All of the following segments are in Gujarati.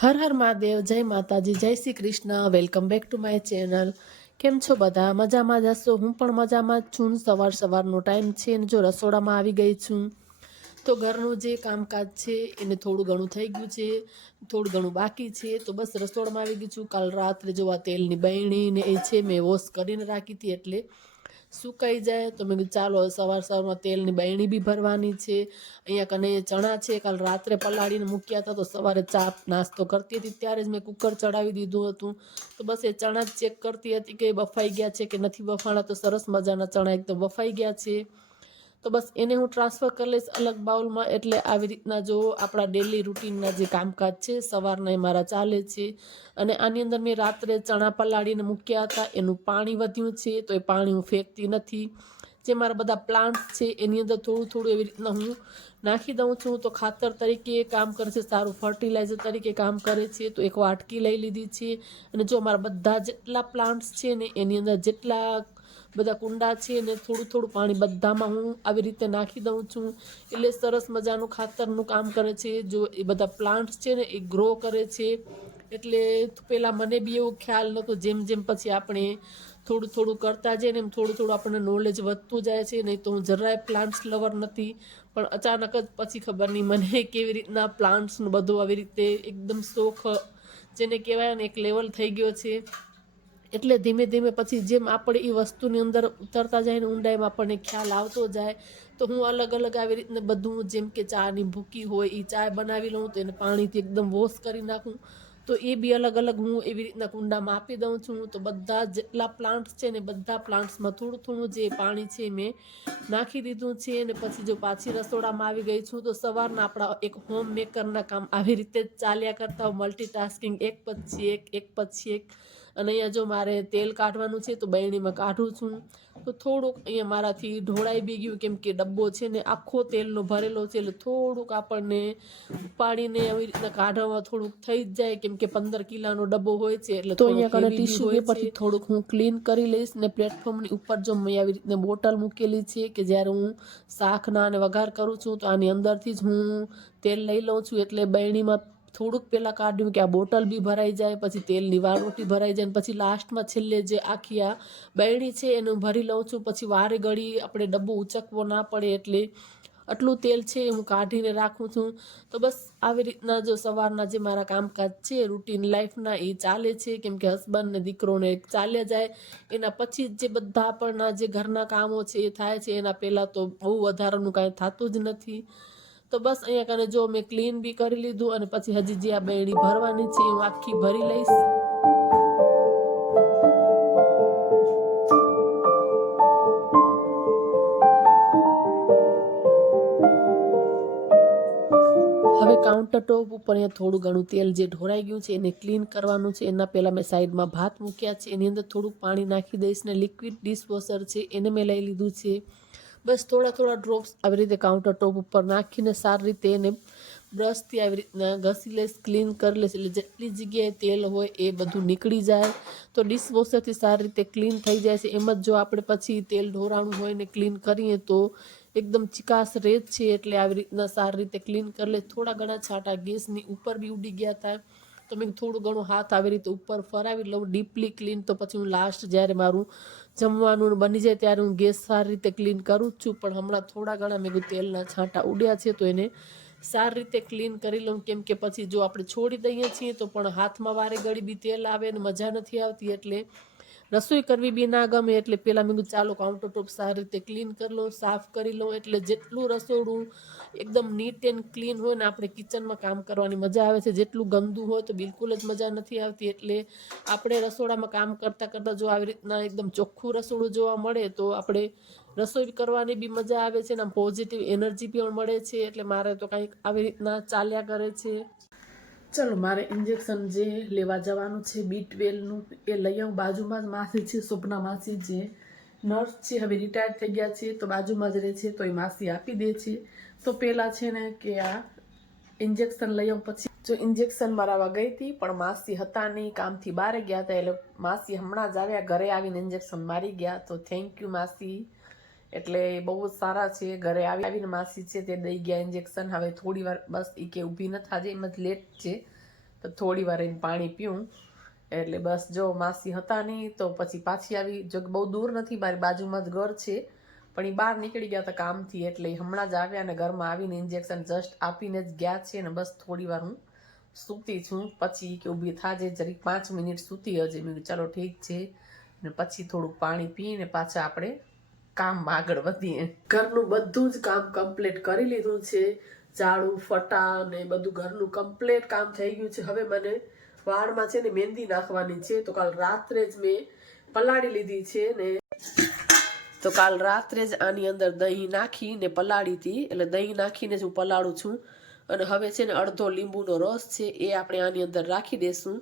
હર હર મહાદેવ, જય માતાજી, જય Shri Krishna. Welcome back to my channel. કેમ છો બધા? મજામાં જ હશો. હું પણ મજામાં જ છું. સવારનો ટાઈમ છે અને જો રસોડામાં આવી ગઈ છું તો ઘરનું જે કામકાજ છે એને થોડું ઘણું થઈ ગયું છે, થોડું ઘણું બાકી છે. તો બસ રસોડામાં આવી ગઈ છું. કાલ રાત્રે જો આ તેલની બરણી ને એ છે મેં વોશ કરીને રાખી હતી એટલે સુકાઈ જાય તો મેં કીધું ચાલો સવારમાં તેલની બરણી બી ભરવાની છે. અહીંયા કને ચણા છે કાલ રાત્રે પલાળીને મૂક્યા હતા તો સવારે ચા નાસ્તો કરતી હતી ત્યારે જ મેં કુકર ચડાવી દીધું હતું. તો બસ એ ચણા જ ચેક કરતી હતી કે બફાઈ ગયા છે કે નથી બફાણા. તો સરસ મજાના ચણા એકદમ બફાઈ ગયા છે. તો બસ એને હું ટ્રાન્સફર કરી લઈશ અલગ બાઉલમાં. એટલે આવી રીતના જો આપણા ડેલી રૂટીનના જે કામકાજ છે સવારના એ મારા ચાલે છે. અને આની અંદર મેં રાત્રે ચણા પલાળીને મૂક્યા હતા, એનું પાણી વધ્યું છે તો એ પાણી હું ફેંકતી નથી. જે મારા બધા પ્લાન્ટ્સ છે એની અંદર થોડું થોડું એવી રીતના હું નાખી દઉં છું તો ખાતર તરીકે કામ કરે છે, સારું ફર્ટિલાઇઝર તરીકે કામ કરે છે. તો એક વાટકી લઈ લીધી છે અને જો મારા બધા જેટલા પ્લાન્ટ્સ છે ને એની અંદર જેટલા બધા કુંડા છે ને થોડું થોડું પાણી બધામાં હું આવી રીતે નાખી દઉં છું. એટલે સરસ મજાનું ખાતરનું કામ કરે છે. જો એ બધા પ્લાન્ટ્સ છે ને એ ગ્રો કરે છે. એટલે પહેલાં મને બી એવો ખ્યાલ નહોતો. જેમ જેમ પછી આપણે થોડું થોડું કરતા જઈએ ને એમ થોડું થોડું આપણને નોલેજ વધતું જાય છે. નહીં તો હું જરાય પ્લાન્ટ્સ લવર નથી, પણ અચાનક જ પછી ખબર નહીં મને કેવી રીતના પ્લાન્ટ્સનું બધું આવી રીતે એકદમ શોખ જેને કહેવાય ને એક લેવલ થઈ ગયો છે. એટલે ધીમે ધીમે પછી જેમ આપણે એ વસ્તુની અંદર ઉતરતા જાય ને ઊંડાઈમાં આપણને ખ્યાલ આવતો જાય. તો હું અલગ અલગ આવી રીતને બધું જેમ કે ચાની ભૂકી હોય એ ચા બનાવી લઉં તો એને પાણીથી એકદમ વોશ કરી નાખું. તો એ બી અલગ અલગ હું એવી રીતના કુંડામાં આપી દઉં છું. તો બધા જેટલા પ્લાન્ટ્સ છે ને બધા પ્લાન્ટ્સમાં થોડું થોડું જે પાણી છે મેં નાખી દીધું છે. અને પછી જો પાછી રસોડામાં આવી ગઈ છું તો સવારના આપણા એક હોમ મેકરના કામ આવી રીતે જ ચાલ્યા કરતા હોય, મલ્ટીટાસ્કિંગ, એક પછી એક પછી એક. અને અહીંયા જો મારે તેલ કાઢવાનું છે તો બરણીમાં કાઢું છું. તો થોડુંક અહીંયા મારાથી ઢોળાઈ બી ગયું કેમ કે ડબ્બો છે ને આખો તેલનો ભરેલો છે. એટલે થોડુંક આપણને ઉપાડીને આવી રીતના કાઢવામાં થોડુંક થઈ જ જાય કેમ કે 15 કિલોનો ડબ્બો હોય છે એટલે તો અહીંયા કને ટીશ્યુ પેપરથી થોડુંક હું ક્લીન કરી લઈશ. ને પ્લેટફોર્મની ઉપર જો મેં આવી રીતના બોટલ મૂકેલી છે કે જ્યારે હું શાકના અને વઘાર કરું છું તો આની અંદરથી જ હું તેલ લઈ લઉં છું. એટલે બરણીમાં થોડુંક પહેલાં કાઢ્યું કે આ બોટલ બી ભરાઈ જાય, પછી તેલની વારોટી ભરાઈ જાય, પછી લાસ્ટમાં છેલ્લે જે આખી આ બરણી છે એને હું ભરી લઉં છું. પછી વારે ઘડી આપણે ડબ્બો ઉચકવો ના પડે એટલે આટલું તેલ છે હું કાઢીને રાખું છું. તો બસ આવી રીતના જો સવારના જે મારા કામકાજ છે રૂટીન લાઈફના એ ચાલે છે કેમ કે હસબન્ડ ને દીકરોને ચાલ્યા જાય એના પછી જે બધા આપણના જે ઘરના કામો છે એ થાય છે. એના પહેલાં તો બહુ વધારાનું કાંઈ થતું જ નથી. તો બસ અહીંયા કને જો મેં ક્લીન બી કરી લીધું અને પછી હજી જે આ બરણી ભરવાની છે હું આખી ભરી લઈશ. હવે કાઉન્ટર ટોપ ઉપર અહીંયા થોડું ઘણું તેલ જે ઢોળાઈ ગયું છે એને ક્લીન કરવાનું છે. એના પહેલાં મેં સાઈડમાં ભાત મૂક્યા છે, એની અંદર થોડુંક પાણી નાખી દઈશ. ને લિક્વિડ ડિશવોશર છે એને મેં લઈ લીધું છે. બસ થોડા થોડા ડ્રોપ્સ આવી રીતે કાઉન્ટર ટોપ ઉપર નાખીને સારી રીતે એને બ્રશથી આવી રીતના ઘસી લઈશ, ક્લીન કરી લઈશ. એટલે જેટલી જગ્યાએ તેલ હોય એ બધું નીકળી જાય તો ડિશવોશરથી સારી રીતે ક્લીન થઈ જાય છે. એમ જ જો આપણે પછી તેલ ઢોરાણું હોય ને ક્લીન કરીએ તો એકદમ ચિકાસ રહે જ છે. એટલે આવી રીતના સારી રીતે ક્લીન કરી લે. થોડા ઘણા છાંટા ગેસની ઉપર બી ઉડી ગયા હતા તો મેં થોડું ઘણું હાથ આવી રીતે ઉપર ફરાવી લઉં ડીપલી ક્લીન. તો પછી હું લાસ્ટ જ્યારે મારું જમવાનું બની જાય ત્યારે હું ગેસ સારી રીતે ક્લીન કરું જ છું. પણ હમણાં થોડા ઘણા મેં તેલના છાંટા ઉડ્યા છે તો એને સારી રીતે ક્લીન કરી લઉં. કેમ કે પછી જો આપણે છોડી દઈએ છીએ તો પણ હાથમાં વારે ઘડી બી તેલ આવે અને મજા નથી આવતી. એટલે રસોઈ કરવી બી ના ગમે. એટલે પહેલાં મેં કીધું ચાલો કાઉન્ટર ટોપ સારી રીતે ક્લીન કરી લઉં, સાફ કરી લઉં. એટલે જેટલું રસોડું એકદમ નીટ એન્ડ ક્લીન હોય ને આપણે કિચનમાં કામ કરવાની મજા આવે છે. જેટલું ગંદુ હોય તો બિલકુલ જ મજા નથી આવતી. એટલે આપણે રસોડામાં કામ કરતાં કરતાં જો આવી રીતના એકદમ ચોખ્ખું રસોડું જોવા મળે તો આપણે રસોઈ કરવાની બી મજા આવે છે ને આમ પોઝિટિવ એનર્જી પણ મળે છે. એટલે મારે તો કંઈક આવી રીતના ચાલ્યા કરે છે. ચલો મારે ઇન્જેક્શન જે લેવા જવાનું છે B12નું એ લઈ આવું. બાજુમાં જ માસી છે, સ્વપ્ના માસી જે નર્સ છે, હવે રિટાયર્ડ થઈ ગયા છે તો બાજુમાં જ રહે છે તો એ માસી આપી દે છે. તો પહેલાં છે ને કે આ ઇન્જેક્શન લઈ આવું. પછી જો ઇન્જેક્શન મરાવા ગઈ હતી પણ માસી હતા નહીં, કામથી બહાર ગયા હતા. એટલે માસી હમણાં જ આવ્યા, ઘરે આવીને ઇન્જેક્શન મારી ગયા. તો થેન્ક યુ માસી. એટલે બહુ જ સારા છે. ઘરે આવીને માસી છે તે દઈ ગયા ઇન્જેક્શન. હવે થોડી વાર બસ એ કે ઊભી ન થાજે, એમ જ લેટ છે તો થોડી વાર એને પાણી પીવું. એટલે બસ જો માસી હતા નહીં તો પછી પાછી આવી. જો બહુ દૂર નથી, મારી બાજુમાં જ ઘર છે, પણ એ બહાર નીકળી ગયા હતા કામથી, એટલે હમણાં જ આવ્યા અને ઘરમાં આવીને ઇન્જેક્શન જસ્ટ આપીને જ ગયા છે. ને બસ થોડી વાર હું સૂતી છું. પછી કે ઊભી થાજે જરીક 5 મિનિટ સૂતી હજી. મેં ચાલો ઠીક છે. ને પછી થોડુંક પાણી પીને પાછા આપણે કામમાં આગળ વધીએ. ઘરનું બધું જ કામ કમ્પ્લીટ કરી લીધું છે. ઝાડુ ફટા ને બધું ઘરનું કમ્પ્લીટ કામ થઈ ગયું છે. હવે મને વાળમાં છે ને મહેંદી નાખવાની છે. તો કાલ રાત્રે જ મેં પલાળી લીધી છે ને, તો કાલ રાત્રે જ આની અંદર દહીં નાખીને પલાળી હતી. એટલે દહીં નાખીને જ હું પલાળું છું. અને હવે છે ને અડધો લીંબુનો રસ છે એ આપણે આની અંદર રાખી દેશું.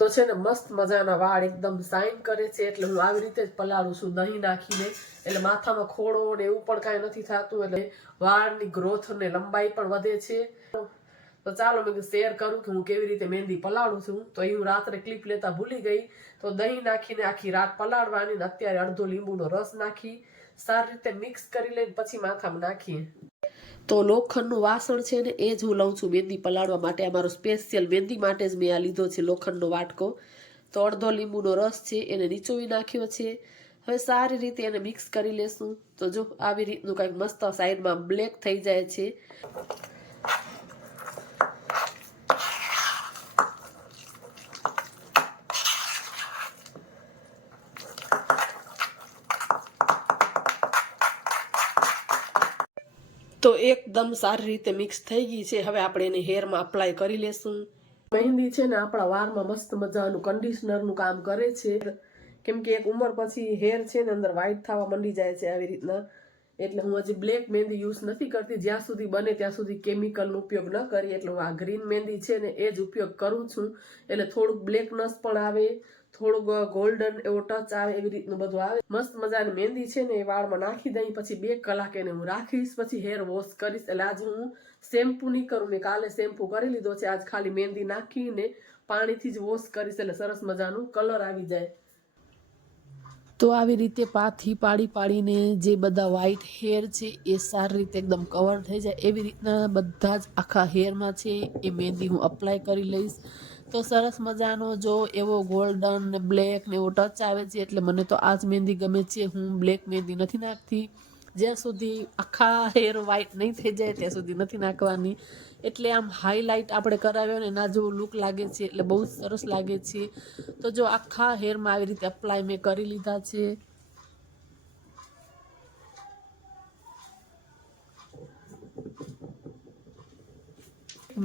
તો છે ને મસ્ત મજાના વાળ એકદમ શાઇન કરે છે. એટલે હું આવી રીતે જ પલાળું છું દહીં નાખીને. એટલે માથામાં ખોડો ને એવું પણ કાંઈ નથી થતું. એટલે વાળની ગ્રોથ ને લંબાઈ પણ વધે છે. તો ચાલો મેં શેર કરું કે હું કેવી રીતે મહેંદી પલાળું છું. તો એ હું રાત્રે ક્લિપ લેતા ભૂલી ગઈ. તો દહીં નાખીને આખી રાત પલાળવાની ને અત્યારે અડધો લીંબુનો રસ નાખી સારી રીતે મિક્સ કરી લઈને પછી માથામાં નાખીએ. તો લોખંડનું વાસણ છે ને એ જ હું લઉં છું મહેંદી પલાળવા માટે. અમારો સ્પેશિયલ મહેંદી માટે જ મેં આ લીધો છે લોખંડનો વાટકો. તો અડધો લીંબુનો રસ છે એને નીચોવી નાખ્યો છે. હવે સારી રીતે એને મિક્સ કરી લેશું. તો જો આવી રીતનું કંઈક મસ્ત સાઈડમાં બ્લેક થઈ જાય છે. તો એકદમ સારી રીતે મિક્સ થઈ ગઈ છે. હવે આપણે એને હેરમાં અપ્લાય કરી લેશું. મહેંદી છે ને આપણા વાળમાં મસ્ત મજાનું કન્ડિશનરનું કામ કરે છે. કેમ કે એક ઉંમર પછી હેર છે ને અંદર વ્હાઈટ થવા માંડી જાય છે આવી રીતના. એટલે હું હજી બ્લેક મહેંદી યુઝ નથી કરતી. જ્યાં સુધી બને ત્યાં સુધી કેમિકલનો ઉપયોગ ન કરી. એટલે હું આ ગ્રીન મહેંદી છે ને એ જ ઉપયોગ કરું છું. એટલે થોડુંક બ્લેકનેસ પણ આવે, થોડુંક ગોલ્ડન એવો ટચ આવે, એવી રીતનું બધું આવે. મસ્ત મજાની મહેંદી છે ને એ વાળમાં નાખી દઈ. પછી 2 કલાક એને હું રાખીશ. પછી હેર વોશ કરીશ. એટલે આજે હું શેમ્પુ નહીં કરું. મેં કાલે શેમ્પુ કરી લીધો છે. આજ ખાલી મહેંદી નાખીને પાણીથી જ વોશ કરીશ. એટલે સરસ મજાનું કલર આવી જાય. તો આવી રીતે પાથી પાડીને જે બધા વ્હાઈટ હેર છે એ સારી રીતે એકદમ કવર થઈ જાય એવી રીતના બધા જ આખા હેરમાં છે એ મહેંદી હું અપ્લાય કરી લઈશ. તો સરસ મજાનો જો એવો ગોલ્ડન ને બ્લેક ને એવો ટચ આવે છે. એટલે મને તો આ જ મહેંદી ગમે છે. હું બ્લેક મહેંદી નથી નાખતી. જ્યાં સુધી આખા હેર વ્હાઈટ નહીં થઈ જાય ત્યાં સુધી નથી નાખવાની. એટલે આમ હાઈલાઇટ આપણે કરાવ્યો ને એના જેવો લુક લાગે છે. એટલે બહુ જ સરસ લાગે છે. તો જો આખા હેરમાં આવી રીતે અપ્લાય મેં કરી લીધા છે.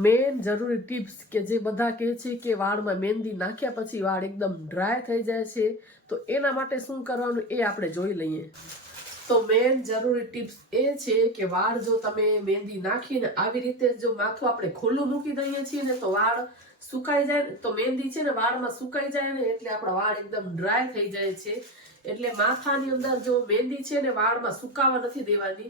મેન જરૂરી ટિપ્સ કે જે બધા કહે છે કે વાળમાં મહેંદી નાખ્યા પછી વાળ એકદમ ડ્રાય થઈ જાય છે. તો એના માટે શું કરવાનું એ આપણે જોઈ લઈએ. તો મેન જરૂરી ટિપ્સ એ છે કે વાળ જો તમે મહેંદી નાખીને આવી રીતે જો માથું આપણે ખુલ્લું મૂકી દઈએ છીએ ને તો વાળ સુકાઈ જાય. તો મહેંદી છે ને વાળમાં સુકાઈ જાય ને એટલે આપણા વાળ એકદમ ડ્રાય થઈ જાય છે. એટલે માથાની અંદર જો મહેંદી છે ને વાળમાં સુકાવા નથી દેવાની.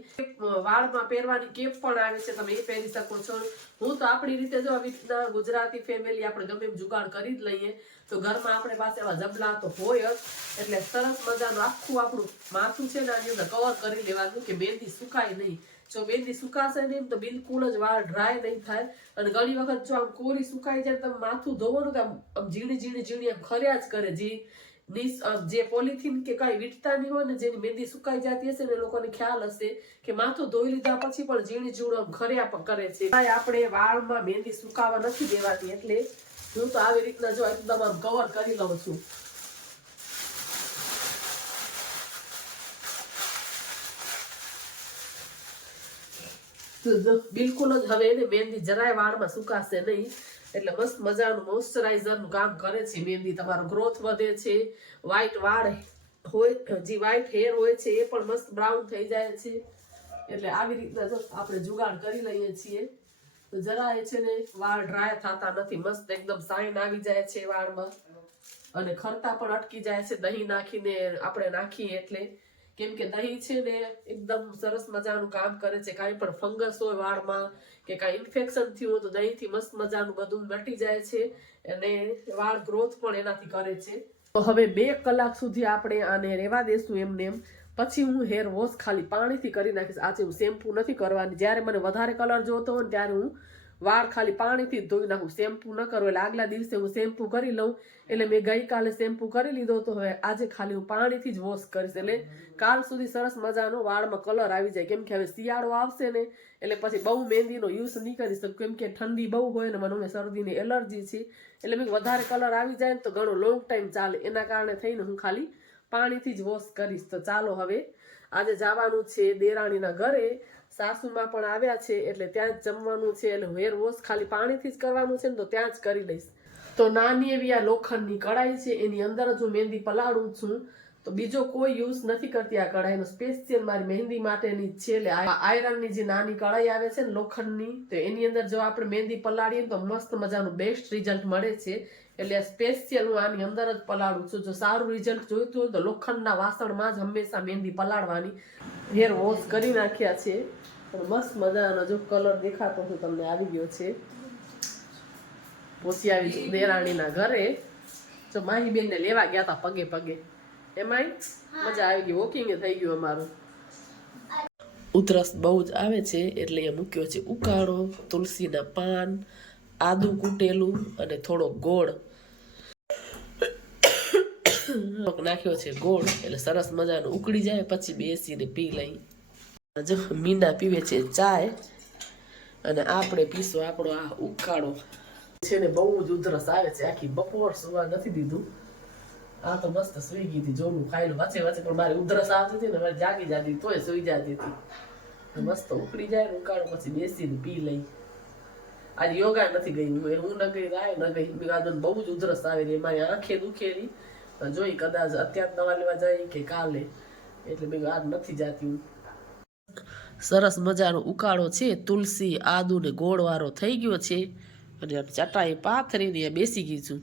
વાળમાં પહેરવાની કેપ પણ આવે છે, તમે એ પહેરી શકો છો. હું તો આપણી રીતે જો આવી રીતના ગુજરાતી ફેમિલી આપણે ગમે એમ જુગાડ કરી જ લઈએ. તો ઘરમાં આપણે પાસે એવા જબલા તો હોય જ. એટલે સરસ મજાનું આખું આપણું માથું છે ને આની અંદર કવર કરી લેવાનું કે મહેંદી સુકાય નહીં. જો મહેંદી સુકાશે નહીં તો બિલકુલ જ વાળ ડ્રાય નહીં થાય. અને ઘણી વખત જો આમ કોરી સુકાઈ જાય તમે માથું ધોવાનું તો આમ ઝીણી આમ ખર્યા જ કરે. જે પોલિથીન કે કઈ વીટતા નહીં હોય ને જેની મહેંદી સુકાઈ જતી હશે ને એ લોકોને ખ્યાલ હશે કે માથું ધોઈ લીધા પછી પણ ઝીણું આમ ખર્યા પણ કરે છે. આપણે વાળમાં મહેંદી સુકાવા નથી દેવાની. એટલે હું તો આવી રીતના જો એકદમ આમ કવર કરી લઉં છું. બિલકુલ જ હવે એને મહેંદી જરાય વાળમાં સુકાશે નહીં. એટલે મસ્ત મજાનું મોઇશ્ચરાઇઝરનું કામ કરે છે મહેંદી. તમારો ગ્રોથ વધે છે. વ્હાઈટ વાળ હોય, જે વ્હાઈટ હેર હોય છે એ પણ મસ્ત બ્રાઉન થઈ જાય છે. એટલે આવી રીતના જો આપણે જુગાડ કરી લઈએ છીએ તો જરાય છે ને વાળ ડ્રાય થતા નથી. મસ્ત એકદમ શાઇન આવી જાય છે વાળમાં. અને ખરતા પણ અટકી જાય છે દહીં નાખીને આપણે નાખીએ એટલે. કેમ કે દહીં છે ને એકદમ સરસ મજાનું કામ કરે છે. કાંઈ પણ ફંગસ હોય વાળમાં કે કાંઈ ઇન્ફેક્શન થયું હોય તો દહીંથી મસ્ત મજાનું બધું મટી જાય છે. અને વાળ ગ્રોથ પણ એનાથી કરે છે. તો હવે 2 કલાક સુધી આપણે આને રહેવા દેશું એમને એમ. પછી હું હેર વોશ ખાલી પાણીથી કરી નાખીશ. આજે હું શેમ્પુ નથી કરવાની. જ્યારે મને વધારે કલર જોતો હોય ને ત્યારે હું વાળ ખાલી પાણીથી જ ધોઈ નાખું, શેમ્પુ ન કરું. એટલે આગલા દિવસે હું શેમ્પુ કરી લઉં. એટલે મેં ગઈકાલે શેમ્પુ કરી લીધો, તો હવે આજે ખાલી હું પાણીથી જ વોશ કરીશ. એટલે કાલ સુધી સરસ મજાનો વાળમાં કલર આવી જાય. કેમ કે હવે શિયાળો આવશે ને, એટલે પછી બહુ મહેંદીનો યુઝ નહીં કરી શકું. કેમ કે ઠંડી બહુ હોય ને, મને શરદીની એલર્જી છે. એટલે મેં વધારે કલર આવી જાય ને તો ઘણો લોંગ ટાઈમ ચાલે. એના કારણે થઈને હું ખાલી પાણીથી જ વોશ કરીશ. તો ચાલો હવે આજે જવાનું છે દેરાણીના ઘરે. સાસુમાં પણ આવ્યા છે એટલે ત્યાં જ જમવાનું છે. એટલે હેર વોશ ખાલી પાણીથી જ કરવાનું છે ને, તો ત્યાં જ કરી લઈશ. તો નાની એવી આ લોખંડની કઢાઈ છે, એની અંદર જ હું મહેંદી પલાળું છું. તો બીજો કોઈ યુઝ નથી કરતી આ કઢાઈનો. સ્પેશિયલ મારી મહેંદી માટેની જ છે. એટલે આયરનની જે નાની કઢાઈ આવે છે ને લોખંડની, તો એની અંદર જો આપણે મહેંદી પલાળીએ તો મસ્ત મજાનું બેસ્ટ રિઝલ્ટ મળે છે. એટલે સ્પેશિયલ હું આની અંદર જ પલાળું છું. જો સારું રિઝલ્ટ જોઈતું હોય તો લોખંડના વાસણમાં જ હંમેશા મહેંદી પલાળવાની. હેર વોશ કરી નાખ્યા છે. મસ્ત મજાનો જો કલર દેખાતો હોય તમને આવી ગયો છે. પહોંચી આવી છું દેરાણીના ઘરે. જો માહીબેન ને લેવા ગયા હતા પગે પગે, એમાંય મજા આવી ગઈ. વોકિંગ થઈ ગયું અમારું. ઉધરસ બહુ જ આવે છે એટલે એ મૂક્યો છે ઉકાળો, તુલસીના પાન, આદુ કૂટેલું અને થોડો ગોળ નાખ્યો છે. ગોળ એટલે સરસ મજાનું ઉકળી જાય પછી બેસીને પી લઈ. જો મીના પીવે છે ચાય અને આપણે પીશું આપણો આ ઉકાળો છે ને. બહુ જ ઉધરસ આવે છે, આખી બપોર સુવા નથી દીધું. આ તો મસ્ત સુઈ ગઈ હતી, જોનું ખાયેલું વચ્ચે વચ્ચે, પણ મારી ઉધરસ આવતી હતી ને મારે જાગી જતી તોય સુઈ જતી હતી. મસ્ત ઉકળી જાય ઉકાળો પછી બેસીને પી લઈ. આજે યોગા નથી ગઈ હું ન ગઈ રાય ન ગઈ. મેં બહુ જ ઉધરસ આવે છે, મારી આંખે દુખેલી. જોઈ કદાચ અત્યારે દવા લેવા જાય કે કાલે, એટલે મેં આજ નથી જાતી હું. સરસ મજાનો ઉકાળો છે, તુલસી આદુ ને ગોળ વાળો થઈ ગયો છે. અને ચટાઈ પાથરીને બેસી ગઈ છું.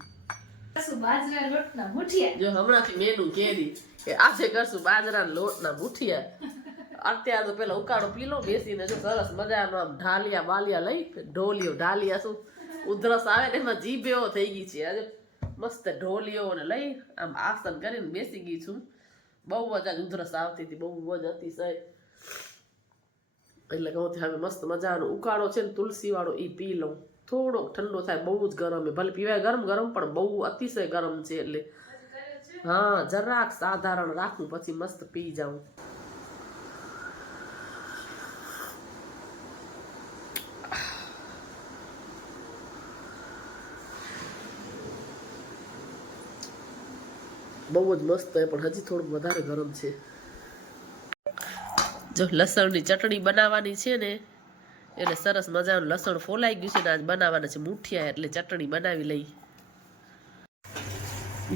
જો હમણાંથી મેનુ કેરી કે આજે કરશું બાજરાના લોટના મુઠિયા. અત્યારે તો પેલા ઉકાળો પી લો બેસીને. જો સરસ મજાનો આમ ઢાલિયા બાલિયા લઈ, ઢોલિયો ઢાલિયા શું ઉધરસ આવે ને એમાં જીભેવો થઈ ગઈ છે. આજે મસ્ત ઢોલિયોને લઈ આમ આસન કરીને બેસી ગઈ છું. બહુ જ ઉધરસ આવતી હતી, બહુ જ અતિશય. એટલે કહું હવે મસ્ત મજાનો ઉકાળો છે ને તુલસી વાળો એ પી લઉં. થોડોક ઠંડો થાય, બહુ જ ગરમ. ભલે પીવાય ગરમ ગરમ, પણ બહુ અતિશય ગરમ છે. એટલે હા જરાક સાધારણ રાખું પછી મસ્ત પી જાઉં. બહુ જ મસ્ત પણ હજી થોડુંક વધારે ગરમ છે. જો લસણની ચટણી બનાવવાની છે ને, એટલે સરસ મજાનું લસણ ફોલાઈ ગયું છે ને આજ બનાવવાના છે મુઠિયા. એટલે ચટણી બનાવી લઈ.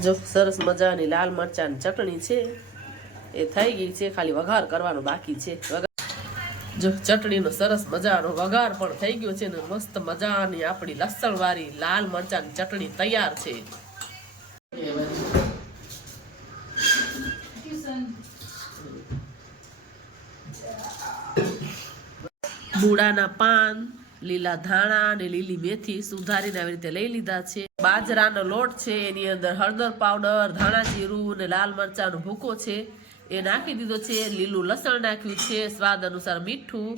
જો સરસ મજાની લાલ મરચાંની ચટણી છે એ થઈ ગઈ છે, ખાલી વઘાર કરવાનો બાકી છે. જો ચટણીનો સરસ મજાનો વઘાર પણ થઈ ગયો છે ને મસ્ત મજાની આપણી લસણ વાળી લાલ મરચાંની ચટણી તૈયાર છે. મૂળાના પાન, લીલા ધાણા અને લીલી મેથી સુધારીને આવી રીતે લઈ લીધા છે. બાજરાનો લોટ છે, એની અંદર હળદર પાવડર, ધાણા જીરું અને લાલ મરચાંનો ભૂકો છે એ નાખી દીધો છે. લીલું લસણ નાખ્યું છે, સ્વાદ અનુસાર મીઠું.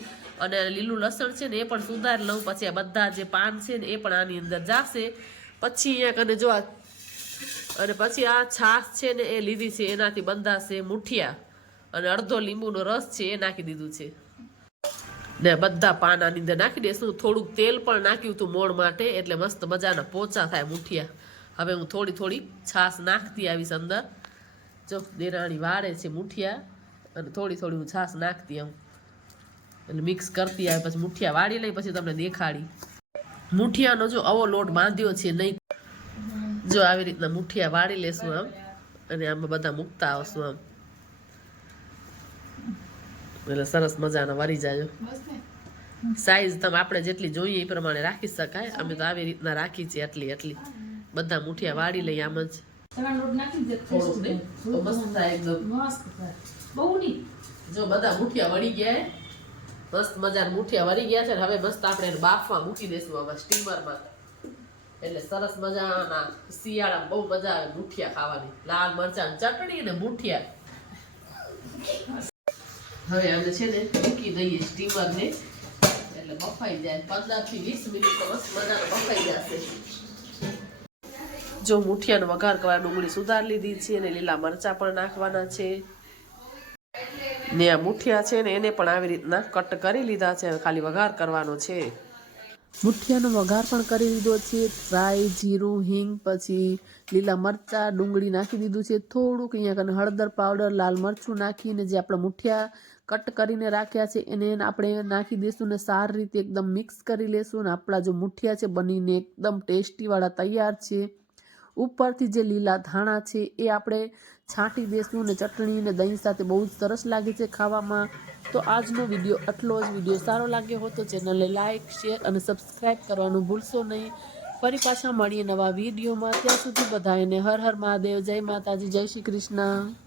અને લીલું લસણ છે ને એ પણ સુધારી લઉં. પછી આ બધા જે પાન છે ને એ પણ આની અંદર જાશે. પછી અહીંયા કને જો અને પછી આ છાશ છે ને એ લીધી છે, એનાથી બંધાશે મુઠિયા. અને અડધો લીંબુનો રસ છે એ નાખી દીધું છે ને બધા પાન આની અંદર નાખી દઈશું. થોડુંક તેલ પણ નાખ્યું હતું મોણ માટે, એટલે મસ્ત મજાના પોચા થાય મુઠિયા. હવે હું થોડી થોડી છાશ નાખતી આવીશ અંદર. જો દેરાણી વાળે છે મુઠિયા અને થોડી થોડી હું છાશ નાખતી આવું, એટલે મિક્સ કરતી આવે. પછી મુઠિયા વાળી લઈ પછી તમને દેખાડી. મુઠિયાનો જો આવો લોટ બાંધ્યો છે નહીં. જો આવી રીતના મુઠિયા વાળી લેશું આમ, અને આમાં બધા મૂકતા આવશું આમ, એટલે સરસ મજાના વળી જાય. સાઈઝ તમે આપણે જેટલી જોઈએ એ પ્રમાણે રાખી શકાય. અમે તો આવી રીતના રાખી છે એટલી એટલી. બધા મુઠિયા વાળી લઈએ આમ જ. જો બધા મુઠિયા વળી ગયા, મસ્ત મજાના મુઠિયા વળી ગયા છે. હવે મસ્ત આપણે એને બાફવા મૂકી દઈશું આમાં સ્ટીમરમાં. એટલે સરસ મજાના શિયાળામાં બહુ મજા આવે મુઠિયા ખાવાની. લાલ મરચાં ચટણી ને મુઠિયા. હવે આને છે ને મૂકી દઈએ સ્ટીમર ને, એટલે એટલે બફાઈ જાય 15 થી 20 મિનિટ તો બસ મજાનો બફાઈ જશે. જો મુઠિયાનો વઘાર કરવા ડુંગળી સુધાર લીધી છે અને લીલા મરચાં પણ નાખવાના છે ને આ મુઠિયા છે ને એને પણ આવી રીતના કટ કરી લીધા છે, ખાલી વઘાર કરવાનો છે. મુઠિયાનો વઘાર પણ કરી લીધો છે. રાઈ, જીરું, હિંગ, પછી લીલા મરચાં, ડુંગળી નાખી દીધું છે. થોડુંક અહીંયા કને હળદર પાવડર, લાલ મરચું નાખીને જે આપણે મુઠિયા કટ કરીને રાખ્યા છે એને આપણે નાખી દઈશું ને સારી રીતે એકદમ મિક્સ કરી લેશું. ને આપણા જો મુઠિયા છે બનીને એકદમ ટેસ્ટીવાળા તૈયાર છે. ઉપરથી જે લીલા ધાણા છે એ આપણે છાંટી દઈશું ને ચટણી ને દહીં સાથે બહુ જ સરસ લાગે છે ખાવામાં. તો આજનો વિડીયો આટલો જ. વિડીયો સારો લાગ્યો હોય તો ચેનલને લાઇક, શેર અને સબસ્ક્રાઈબ કરવાનું ભૂલશો નહીં. ફરી પાછા મળીએ નવા વિડીયોમાં. ત્યાં સુધી બધાને હર હર મહાદેવ, જય માતાજી, જય શ્રી કૃષ્ણ.